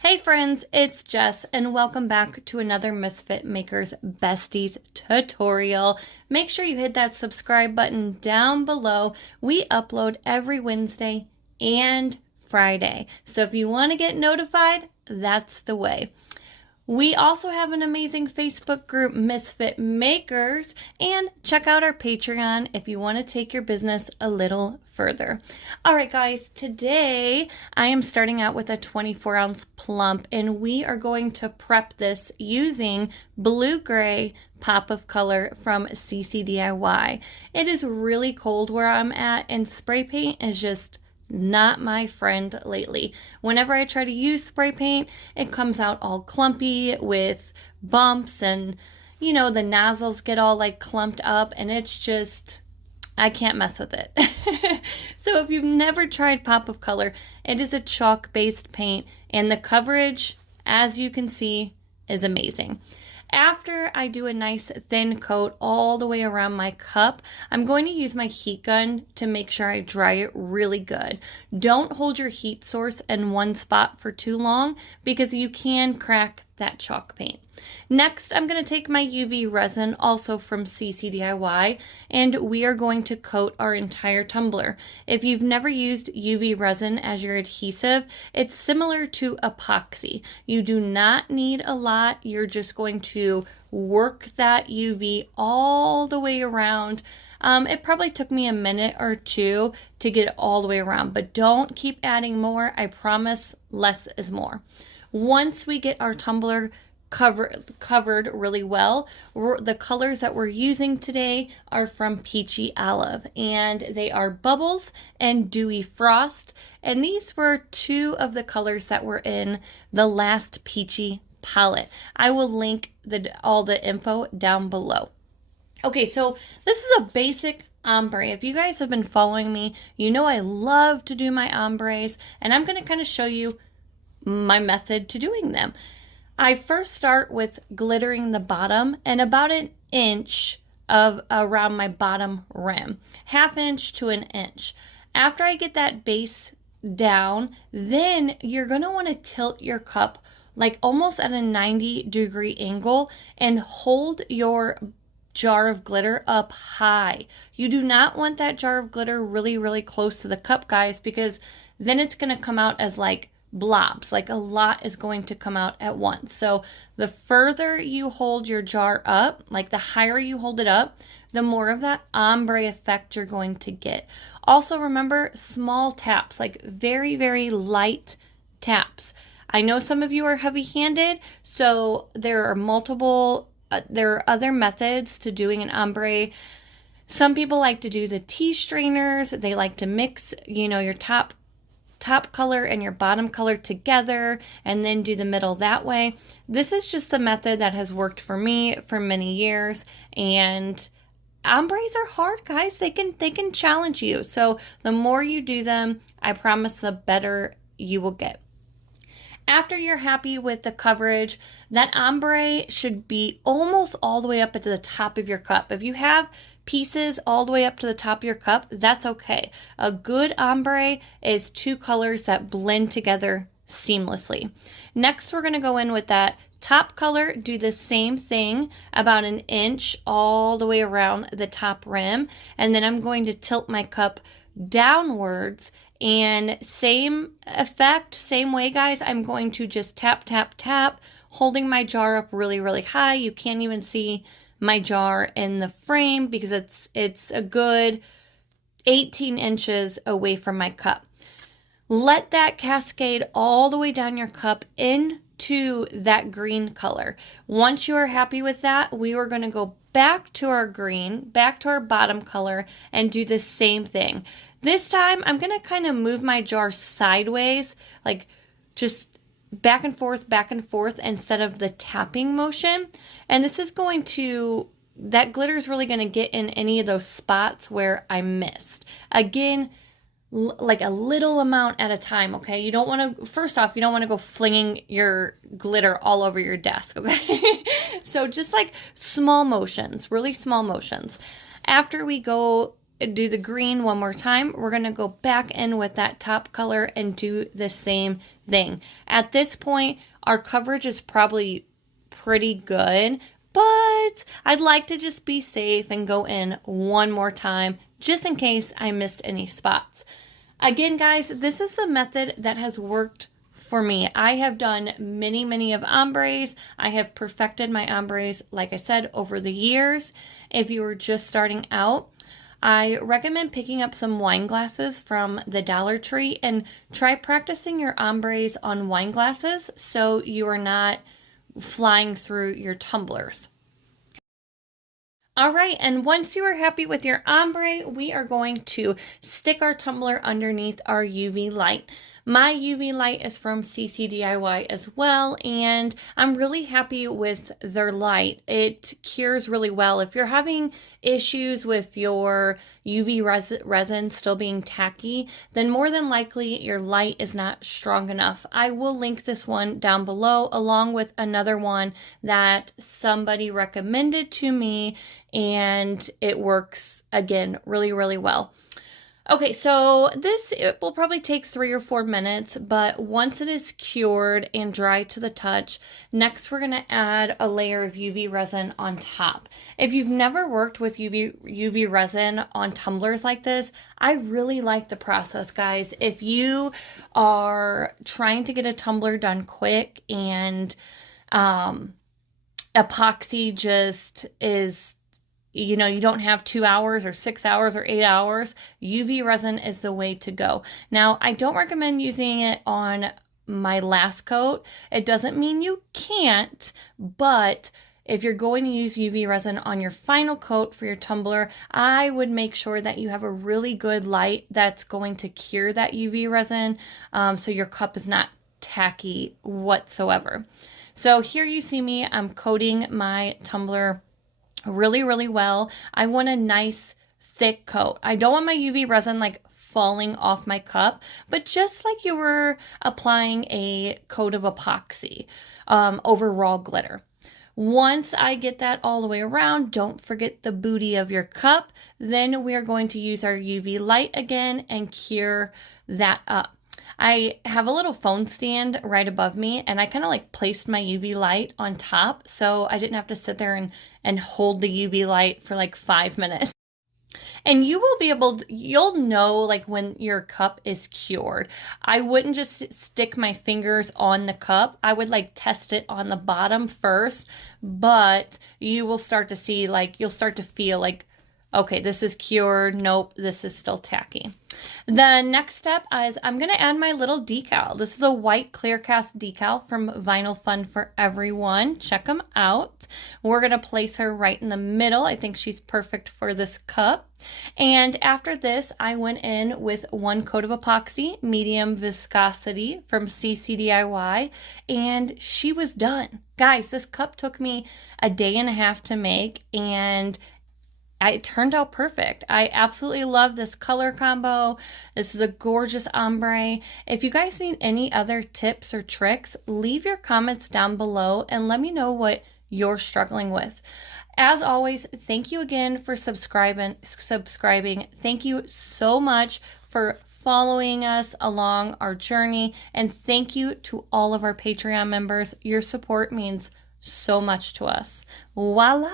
Hey friends, it's Jess and welcome back to another Misfit Makers Besties tutorial. Make sure you hit that subscribe button down below. We upload every Wednesday and Friday. So if you want to get notified, that's the way. We also have an amazing Facebook group, Misfit Makers, and check out our Patreon if you want to take your business a little further. All right, guys, today I am starting out with a 24-ounce plump, and we are going to prep this using blue-gray pop of color from CCDIY. It is really cold where I'm at, and spray paint is just not my friend lately. Whenever I try to use spray paint, it comes out all clumpy with bumps and, you know, the nozzles get all like clumped up and it's just, I can't mess with it. So if you've never tried Pop of Color, it is a chalk-based paint and the coverage, as you can see, is amazing. After I do a nice thin coat all the way around my cup, I'm going to use my heat gun to make sure I dry it really good. Don't hold your heat source in one spot for too long because you can crack that chalk paint. Next, I'm going to take my UV resin, also from CCDIY, and we are going to coat our entire tumbler. If you've never used UV resin as your adhesive, it's similar to epoxy. You do not need a lot. You're just going to work that UV all the way around. It probably took me a minute or two to get it all the way around, but don't keep adding more. I promise less is more. Once we get our tumbler covered really well, the colors that we're using today are from Peachy Olive, and they are Bubbles and Dewey Frost, and these were two of the colors that were in the last Peachy palette. I will link all the info down below. Okay, so this is a basic ombre. If you guys have been following me, you know I love to do my ombres, and I'm going to kind of show you my method to doing them. I first start with glittering the bottom and about an inch of around my bottom rim, 1/2 inch to an inch. After I get that base down, then you're going to want to tilt your cup like almost at a 90-degree angle and hold your jar of glitter up high. You do not want that jar of glitter really, really close to the cup, guys, because then it's going to come out as like blobs, like a lot is going to come out at once. So the further you hold your jar up, like the higher you hold it up, the more of that ombre effect you're going to get. Also remember small taps, like very, very light taps. I know some of you are heavy-handed, so there are other methods to doing an ombre. Some people like to do the tea strainers. They like to mix, you know, your top color and your bottom color together and then do the middle that way. This is just the method that has worked for me for many years, and ombres are hard, guys. They can challenge you. So the more you do them, I promise the better you will get. After you're happy with the coverage, that ombre should be almost all the way up at the top of your cup. If you have pieces all the way up to the top of your cup, that's okay. A good ombre is two colors that blend together seamlessly. Next, we're going to go in with that top color, do the same thing about an inch all the way around the top rim, and then I'm going to tilt my cup downwards, and same effect, same way, guys. I'm going to just tap, tap, tap, holding my jar up really, really high. You can't even see my jar in the frame because it's a good 18 inches away from my cup. Let that cascade all the way down your cup into that green color. Once you are happy with that, we are going to go back to our green, back to our bottom color, and do the same thing. This time, I'm going to kind of move my jar sideways, like just back and forth instead of the tapping motion. And this is going to, that glitter is really going to get in any of those spots where I missed. Again, like a little amount at a time, okay? You don't want to, first off, you don't want to go flinging your glitter all over your desk, okay? So just like small motions, really small motions. After we go do the green one more time, we're going to go back in with that top color and do the same thing. At this point, our coverage is probably pretty good, but I'd like to just be safe and go in one more time just in case I missed any spots. Again, guys, this is the method that has worked for me. I have done many of ombres. I have perfected my ombres, like I said, over the years. If you are just starting out, I recommend picking up some wine glasses from the Dollar Tree and try practicing your ombres on wine glasses so you are not flying through your tumblers. All right, and once you are happy with your ombre, we are going to stick our tumbler underneath our UV light. My UV light is from DIY as well, and I'm really happy with their light. It cures really well. If you're having issues with your UV resin still being tacky, then more than likely your light is not strong enough. I will link this one down below along with another one that somebody recommended to me, and it works again really well. Okay, so it will probably take 3 or 4 minutes, but once it is cured and dry to the touch, next we're going to add a layer of UV resin on top. If you've never worked with UV resin on tumblers like this, I really like the process, guys. If you are trying to get a tumbler done quick and epoxy just is, you know, you don't have 2 hours or 6 hours or 8 hours, UV resin is the way to go. Now, I don't recommend using it on my last coat. It doesn't mean you can't, but if you're going to use UV resin on your final coat for your tumbler, I would make sure that you have a really good light that's going to cure that UV resin so your cup is not tacky whatsoever. So here you see me, I'm coating my tumbler really well. I want a nice thick coat. I don't want my UV resin like falling off my cup, but just like you were applying a coat of epoxy over raw glitter. Once I get that all the way around, don't forget the booty of your cup. Then we are going to use our UV light again and cure that up. I have a little phone stand right above me, and I kind of like placed my UV light on top so I didn't have to sit there and hold the UV light for like 5 minutes. And you will be able to, you'll know like when your cup is cured. I wouldn't just stick my fingers on the cup. I would like test it on the bottom first, but you will start to see like, you'll start to feel like, okay, this is cured. Nope, this is still tacky. The next step is I'm going to add my little decal. This is a white clear cast decal from Vinyl Fun for Everyone. Check them out. We're going to place her right in the middle. I think she's perfect for this cup. And after this, I went in with 1 coat of epoxy, medium viscosity from DIY, and she was done. Guys, this cup took me a day and a half to make, and it turned out perfect. I absolutely love this color combo. This is a gorgeous ombre. If you guys need any other tips or tricks, leave your comments down below and let me know what you're struggling with. As always, thank you again for subscribing. Thank you so much for following us along our journey. And thank you to all of our Patreon members. Your support means so much to us. Voila!